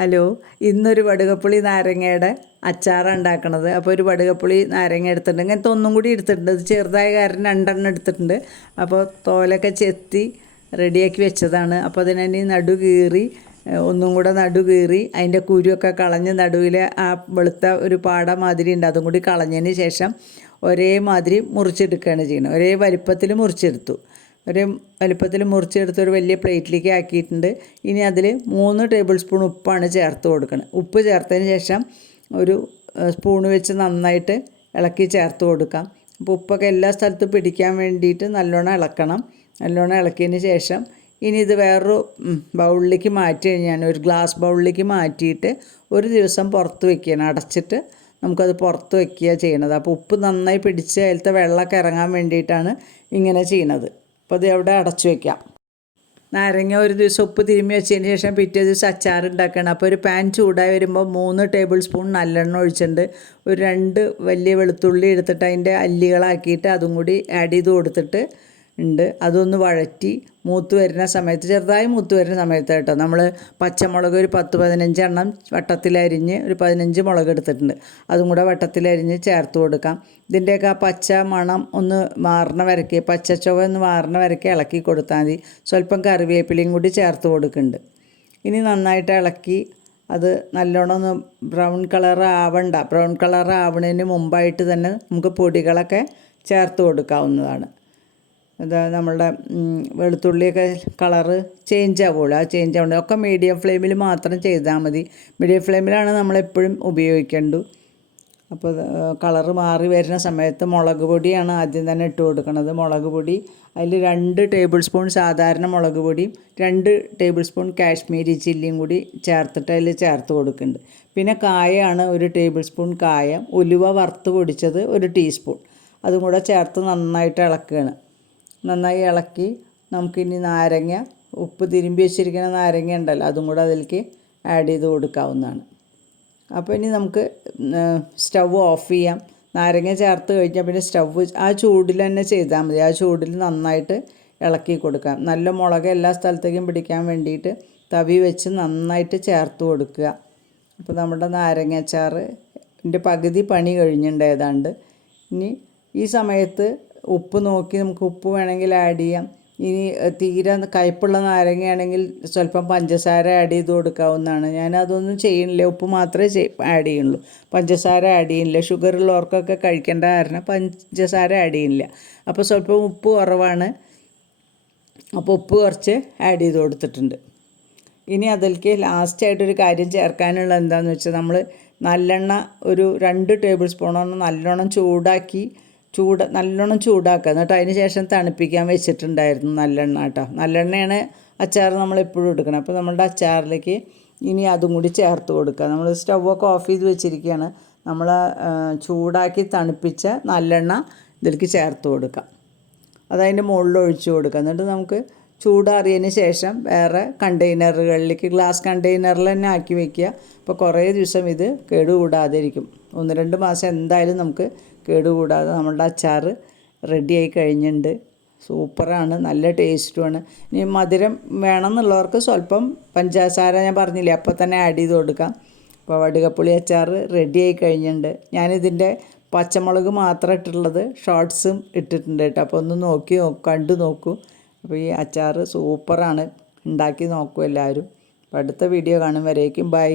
Hello, ഇന്നൊരു വടുകപ്പുളി നാരങ്ങയുടെ അച്ചാറാണ് ഉണ്ടാക്കണത്. അപ്പോൾ ഒരു വടുകപ്പുളി നാരങ്ങ എടുത്തിട്ടുണ്ട്. ഇങ്ങനത്തെ ഒന്നും കൂടി എടുത്തിട്ടുണ്ട്. ഇത് ചെറുതായ കാരണം 2 എടുത്തിട്ടുണ്ട്. അപ്പോൾ തോലൊക്കെ ചെത്തി റെഡിയാക്കി വെച്ചതാണ്. അപ്പോൾ അതിനെ നടു കീറി ഒന്നും കൂടെ നടു കീറി അതിൻ്റെ കുരുവൊക്കെ കളഞ്ഞ് നടുവിലെ ആ വെളുത്ത ഒരു പാട മാതിരി ഉണ്ട്, അതും കൂടി കളഞ്ഞതിന് ശേഷം ഒരേ മാതിരി മുറിച്ചെടുക്കുകയാണ് ചെയ്യുന്നത്. ഒരേ വലിപ്പത്തിൽ മുറിച്ചെടുത്തു. ഒരു വലുപ്പത്തിൽ മുറിച്ചെടുത്ത് ഒരു വലിയ പ്ലേറ്റിലേക്ക് ആക്കിയിട്ടുണ്ട്. ഇനി അതിൽ 3 ടേബിൾ സ്പൂൺ ഉപ്പാണ് ചേർത്ത് കൊടുക്കുന്നത്. ഉപ്പ് ചേർത്തതിന് ശേഷം ഒരു സ്പൂൺ വെച്ച് നന്നായിട്ട് ഇളക്കി ചേർത്ത് കൊടുക്കാം. അപ്പോൾ ഉപ്പൊക്കെ എല്ലാ സ്ഥലത്തും പിടിക്കാൻ വേണ്ടിയിട്ട് നല്ലോണം ഇളക്കണം. നല്ലോണം ഇളക്കിയതിന് ശേഷം ഇനി ഇത് വേറൊരു ബൗളിലേക്ക് മാറ്റി കഴിഞ്ഞാൽ ഒരു ഗ്ലാസ് ബൗളിലേക്ക് മാറ്റിയിട്ട് ഒരു ദിവസം പുറത്ത് വയ്ക്കുകയാണ്. അടച്ചിട്ട് നമുക്കത് പുറത്ത് വയ്ക്കുക ചെയ്യണത്. അപ്പോൾ ഉപ്പ് നന്നായി പിടിച്ച് അതിലത്തെ വെള്ളമൊക്കെ ഇറങ്ങാൻ വേണ്ടിയിട്ടാണ് ഇങ്ങനെ ചെയ്യണത്. അപ്പോൾ അത് അവിടെ അടച്ചു വയ്ക്കാം. നാരങ്ങ ഒരു ദിവസം ഉപ്പ് തിരുമ്മി വെച്ചതിന് ശേഷം പിറ്റേ ദിവസം അച്ചാർ ഉണ്ടാക്കണം. അപ്പോൾ ഒരു പാൻ ചൂടായി വരുമ്പോൾ 3 ടേബിൾ സ്പൂൺ നല്ലെണ്ണ ഒഴിച്ചിട്ടുണ്ട്. ഒരു 2 വലിയ വെളുത്തുള്ളി എടുത്തിട്ട് അതിൻ്റെ അല്ലികളാക്കിയിട്ട് അതും കൂടി ആഡ് ചെയ്ത് കൊടുത്തിട്ട് ഉണ്ട്. അതൊന്ന് വഴറ്റി മൂത്ത് വരുന്ന സമയത്ത്, ചെറുതായി മൂത്ത് വരുന്ന സമയത്ത് കേട്ടോ, നമ്മൾ പച്ചമുളക് ഒരു 10-15 എണ്ണം വട്ടത്തിലരിഞ്ഞ് ഒരു 15 മുളക് എടുത്തിട്ടുണ്ട്. അതും കൂടെ വട്ടത്തിലരിഞ്ഞ് ചേർത്ത് കൊടുക്കാം. ഇതിൻ്റെയൊക്കെ ആ പച്ച മണം ഒന്ന് മാറണ വരയ്ക്ക്, പച്ച ചുവ ഒന്ന് മാറണ വരയ്ക്ക് ഇളക്കി കൊടുത്താൽ മതി. സ്വല്പം കറിവേപ്പിലയും കൂടി ചേർത്ത് കൊടുക്കുന്നുണ്ട്. ഇനി നന്നായിട്ട് ഇളക്കി അത് നല്ലോണം ഒന്ന് ബ്രൗൺ കളർ ആവണതിന് മുമ്പായിട്ട് തന്നെ നമുക്ക് പൊടികളൊക്കെ ചേർത്ത് കൊടുക്കാവുന്നതാണ്. നമ്മളുടെ വെളുത്തുള്ളിയൊക്കെ കളറ് ചേഞ്ച് ആവുള്ളൂ. ആ ചേഞ്ച് ആവുന്നത് ഒക്കെ മീഡിയം ഫ്ലെയിമിൽ മാത്രം ചെയ്താൽ മതി. മീഡിയം ഫ്ലെയിമിലാണ് നമ്മളെപ്പോഴും ഉപയോഗിക്കേണ്ടത്. അപ്പോൾ കളറ് മാറി വരുന്ന സമയത്ത് മുളക് പൊടിയാണ് ആദ്യം തന്നെ ഇട്ട് കൊടുക്കുന്നത്. മുളക് പൊടി അതിൽ 2 ടേബിൾ സ്പൂൺ സാധാരണ മുളക് പൊടിയും 2 ടേബിൾ സ്പൂൺ കാശ്മീരി ചില്ലിയും കൂടി ചേർത്തിട്ട് അതിൽ ചേർത്ത് കൊടുക്കുന്നുണ്ട്. പിന്നെ കായമാണ് 1 ടേബിൾ സ്പൂൺ കായം, ഉലുവ വറുത്ത് പൊടിച്ചത് 1 ടീസ്പൂൺ, അതും കൂടെ ചേർത്ത് നന്നായിട്ട് ഇളക്കുകയാണ്. നന്നായി ഇളക്കി നമുക്കിനി നാരങ്ങ, ഉപ്പ് തിരുമ്പി വെച്ചിരിക്കുന്ന നാരങ്ങ ഉണ്ടല്ലോ, അതും കൂടെ അതിലേക്ക് ആഡ് ചെയ്ത് കൊടുക്കാവുന്നതാണ്. അപ്പോൾ ഇനി നമുക്ക് സ്റ്റൗ ഓഫ് ചെയ്യാം. നാരങ്ങ ചേർത്ത് കഴിഞ്ഞാൽ പിന്നെ സ്റ്റൗ ആ ചൂടിൽ തന്നെ ചെയ്താൽ മതി. ആ ചൂടിൽ നന്നായിട്ട് ഇളക്കി കൊടുക്കാം. നല്ല മുളക് എല്ലാ സ്ഥലത്തേക്കും പിടിക്കാൻ വേണ്ടിയിട്ട് തവി വെച്ച് നന്നായിട്ട് ചേർത്ത് കൊടുക്കുക. അപ്പോൾ നമ്മുടെ നാരങ്ങ അച്ചാറിൻ്റെ പകുതി പണി കഴിഞ്ഞിട്ടുണ്ട് ഏതാണ്ട്. ഇനി ഈ സമയത്ത് ഉപ്പ് നോക്കി നമുക്ക് ഉപ്പ് വേണമെങ്കിൽ ആഡ് ചെയ്യാം. ഇനി തീരെ കയ്പുള്ള നാരങ്ങയാണെങ്കിൽ സ്വല്പം പഞ്ചസാര ആഡ് ചെയ്ത് കൊടുക്കാവുന്നതാണ്. ഞാനതൊന്നും ചെയ്യണില്ല, ഉപ്പ് മാത്രമേ ആഡ് ചെയ്യുള്ളൂ, പഞ്ചസാര ആഡ് ചെയ്യുന്നില്ല. ഷുഗറുള്ളവർക്കൊക്കെ കഴിക്കേണ്ട കാരണം പഞ്ചസാര ആഡ് ചെയ്യുന്നില്ല. അപ്പോൾ സ്വല്പം ഉപ്പ് കുറവാണ്, അപ്പോൾ ഉപ്പ് കുറച്ച് ആഡ് ചെയ്ത് കൊടുത്തിട്ടുണ്ട്. ഇനി അതിലേക്ക് ലാസ്റ്റായിട്ടൊരു കാര്യം ചേർക്കാനുള്ള എന്താണെന്ന് വെച്ചാൽ, നമ്മൾ നല്ലെണ്ണ ഒരു 2 ടേബിൾ സ്പൂണൊന്ന് നല്ലോണം നല്ലോണം ചൂടാക്കുക. എന്നിട്ട് അതിന് ശേഷം തണുപ്പിക്കാൻ വെച്ചിട്ടുണ്ടായിരുന്നു നല്ലെണ്ണ കേട്ടോ. നല്ലെണ്ണയാണ് അച്ചാർ നമ്മളെപ്പോഴും എടുക്കണം. അപ്പോൾ നമ്മുടെ അച്ചാറിലേക്ക് ഇനി അതും കൂടി ചേർത്ത് കൊടുക്കുക. നമ്മൾ സ്റ്റൗവൊക്കെ ഓഫ് ചെയ്ത് വെച്ചിരിക്കുകയാണ്. നമ്മൾ ചൂടാക്കി തണുപ്പിച്ച നല്ലെണ്ണ ഇതിലേക്ക് ചേർത്ത് കൊടുക്കാം. അതതിൻ്റെ മുകളിൽ ഒഴിച്ച് കൊടുക്കുക. എന്നിട്ട് നമുക്ക് ചൂടാറിയതിന് ശേഷം വേറെ കണ്ടെയ്നറുകളിലേക്ക്, ഗ്ലാസ് കണ്ടെയ്നറിൽ തന്നെ ആക്കി വയ്ക്കുക. അപ്പോൾ കുറേ ദിവസം ഇത് കേടുകൂടാതിരിക്കും. 1-2 മാസം എന്തായാലും നമുക്ക് കേടുകൂടാതെ നമ്മളുടെ അച്ചാർ റെഡിയായി കഴിഞ്ഞിട്ടുണ്ട്. സൂപ്പറാണ്, നല്ല ടേസ്റ്റുമാണ്. ഇനി മധുരം വേണമെന്നുള്ളവർക്ക് സ്വല്പം പഞ്ചസാര ഞാൻ പറഞ്ഞില്ലേ അപ്പോൾ തന്നെ ആഡ് ചെയ്ത് കൊടുക്കാം. അപ്പോൾ വടുകപ്പുളി അച്ചാർ റെഡിയായി കഴിഞ്ഞിട്ടുണ്ട്. ഞാനിതിൻ്റെ പച്ചമുളക് മാത്രം ഇട്ടിട്ടുള്ളത്, ഷോർട്ട്സും ഇട്ടിട്ടുണ്ട് കേട്ടോ. അപ്പോൾ ഒന്ന് കണ്ടു നോക്കൂ. അപ്പോൾ ഈ അച്ചാർ സൂപ്പറാണ്, ഉണ്ടാക്കി നോക്കൂ എല്ലാവരും. അപ്പോൾ അടുത്ത വീഡിയോ കാണും വരേക്കും ബൈ.